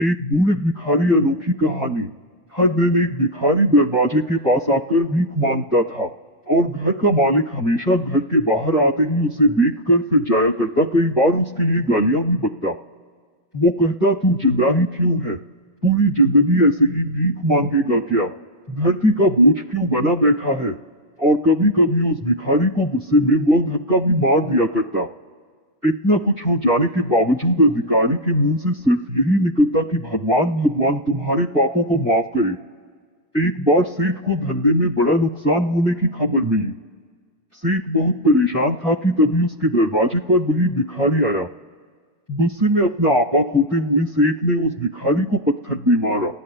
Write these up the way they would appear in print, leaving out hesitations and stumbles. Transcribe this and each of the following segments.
एक बूढ़े भिखारी अनोखी कहानी। हर दिन एक भिखारी दरवाजे के पास आकर भीख मांगता था और घर का मालिक हमेशा घर के बाहर आते ही उसे देखकर फिर जाया करता। कई बार उसके लिए गालियां भी बकता। वो कहता, तू जिंदा ही क्यों है? पूरी जिंदगी ऐसे ही भीख मांगेगा क्या? धरती का बोझ क्यों बना बैठा है? और कभी कभी उस भिखारी को गुस्से में वो धक्का भी मार दिया करता। इतना कुछ हो जाने के बावजूद अधिकारी के मुंह से सिर्फ यही निकलता कि भगवान भगवान तुम्हारे पापों को माफ करे। एक बार सेठ को धंधे में बड़ा नुकसान होने की खबर मिली। सेठ बहुत परेशान था कि तभी उसके दरवाजे पर वही भिखारी आया। गुस्से में अपना आपा खोते हुए सेठ ने उस भिखारी को पत्थर दे मारा।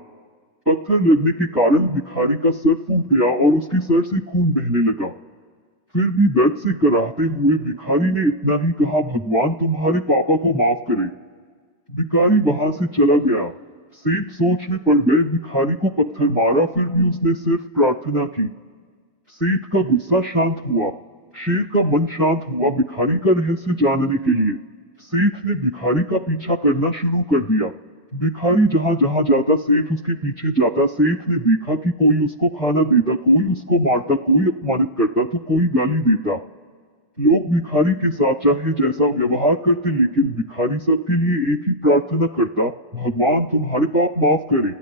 पत्थर लगने के कारण भिखारी का सर फूट गया और उसके सर से खून बहने लगा। फिर भी दर्द से कराहते हुए भिखारी ने इतना ही कहा, भगवान तुम्हारे पापा को माफ करे। भिखारी वहां से चला गया। सेठ सोच में पड़ गए, भिखारी को पत्थर मारा फिर भी उसने सिर्फ प्रार्थना की। सेठ का गुस्सा शांत हुआ। शेर का मन शांत हुआ भिखारी का रहस्य जानने के लिए। सेठ ने भिखारी का पीछा करना शुरू कर दिया। भिखारी जहां जहां जाता सेठ उसके पीछे जाता। सेठ ने देखा कि कोई उसको खाना देता, कोई उसको मारता, कोई अपमानित करता तो कोई गाली देता। लोग भिखारी के साथ चाहे जैसा व्यवहार करते लेकिन भिखारी सबके लिए एक ही प्रार्थना करता, भगवान तुम्हारे पाप माफ करे।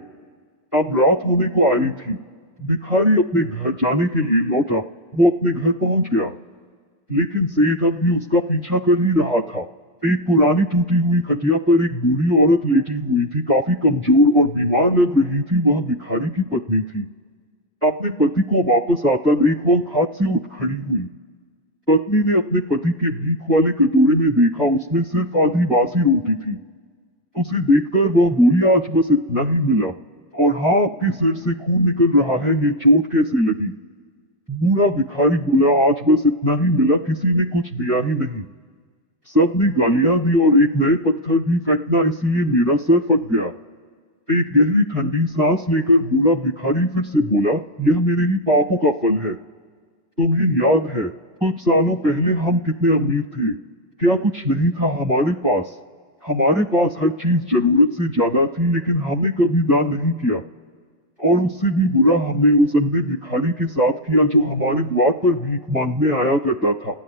अब रात होने को आई थी। भिखारी अपने घर जाने के लिए लौटा। वो अपने घर पहुंच गया लेकिन सेठ अब भी उसका पीछा कर ही रहा था। एक पुरानी टूटी हुई खटिया पर एक बूढ़ी औरत लेटी हुई थी, काफी कमजोर और बीमार लग रही थी। वह भिखारी की पत्नी थी। अपने पति को वापस आता देख वह खाट से उठ खड़ी हुई। पत्नी ने अपने पति के भीख वाले कटोरे में देखा, उसमें सिर्फ आधी बासी रोटी थी। उसे देखकर वह बोली, आज बस इतना ही मिला। और हाँ, आपके सिर से खून निकल रहा है, ये चोट कैसे लगी? बूढ़ा भिखारी बोला, आज बस इतना ही मिला, किसी ने कुछ दिया ही नहीं। सबने गालियां दी और एक नए पत्थर भी फेंकना, इसलिए मेरा सर फट गया। एक गहरी ठंडी सांस लेकर बूढ़ा भिखारी फिर से बोला, यह मेरे ही पापों का फल है। तुम्हें याद है कुछ सालों पहले हम कितने अमीर थे? क्या कुछ नहीं था हमारे पास? हमारे पास हर चीज जरूरत से ज्यादा थी लेकिन हमने कभी दान नहीं किया। और उससे भी बुरा हमने उस अंधे भिखारी के साथ किया जो हमारे द्वार पर भीख मांगने आया करता था।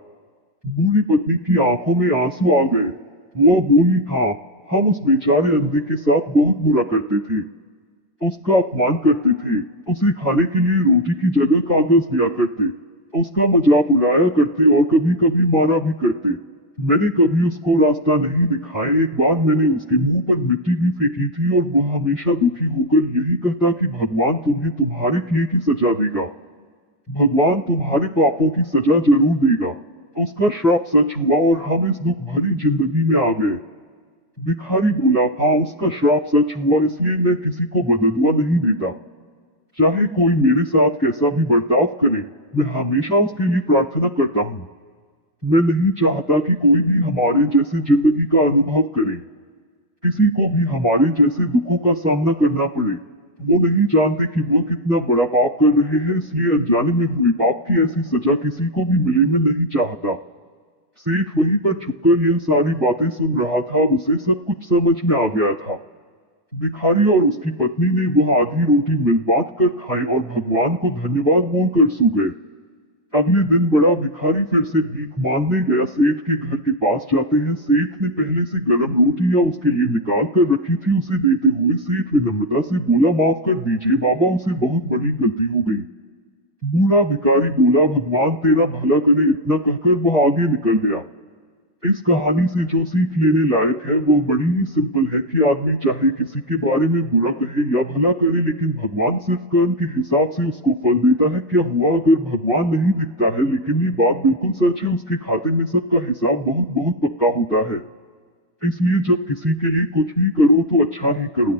बूढ़ी पत्नी की आंखों में आंसू आ गए। वह बोली, हाँ, हम उस बेचारे अंधे के साथ बहुत बुरा करते थे। उसका अपमान करते थे, उसे खाने के लिए रोटी की जगह कागज दिया करते, उसका मजाक उड़ाया करते और कभी कभी मारा भी करते। मैंने कभी उसको रास्ता नहीं दिखाया। एक बार मैंने उसके मुंह पर मिट्टी भी फेंकी थी और वह हमेशा दुखी होकर यही कहता कि भगवान तुम्हें तुम्हारे किए की सजा देगा। भगवान तुम्हारे पापों की सजा जरूर देगा। उसका श्राप सच हुआ और हम इस दुख भरी जिंदगी में आ गए। भिखारी बोला, हाँ, उसका श्राप सच हुआ, इसलिए मैं किसी को बददुआ नहीं देता। चाहे कोई मेरे साथ कैसा भी बर्ताव करे, मैं हमेशा उसके लिए प्रार्थना करता हूँ। मैं नहीं चाहता कि कोई भी हमारे जैसे जिंदगी का अनुभव करे, किसी को भी हमारे जैसे दुखों का सामना करना पड़े। वो नहीं जानते कि वो कितना बड़ा पाप कर रहे हैं, इसलिए अनजाने में हुए पाप की ऐसी सजा किसी को भी मिले मैं नहीं चाहता। सेठ वहीं पर छुपकर यह सारी बातें सुन रहा था। अब उसे सब कुछ समझ में आ गया था। भिखारी और उसकी पत्नी ने वह आधी रोटी मिल बांट कर खाई और भगवान को धन्यवाद बोलकर सो गए। अगले दिन बड़ा भिखारी फिर से भीख मांगने गया। सेठ के घर के पास जाते हैं सेठ ने पहले से गर्म रोटियां उसके लिए निकाल कर रखी थी। उसे देते हुए सेठ विनम्रता से बोला, माफ कर दीजिए बाबा, उसे बहुत बड़ी गलती हो गई। बूढ़ा भिखारी बोला, भगवान तेरा भला करे। इतना कहकर वह आगे निकल गया। इस कहानी से जो सीख लेने लायक है वो बड़ी ही सिंपल है कि आदमी चाहे किसी के बारे में बुरा कहे या भला करे लेकिन भगवान सिर्फ कर्म के हिसाब से उसको फल देता है। क्या हुआ अगर भगवान नहीं दिखता है? लेकिन ये बात बिल्कुल सच है, उसके खाते में सबका हिसाब बहुत बहुत पक्का होता है। इसलिए जब किसी के लिए कुछ भी करो तो अच्छा ही करो।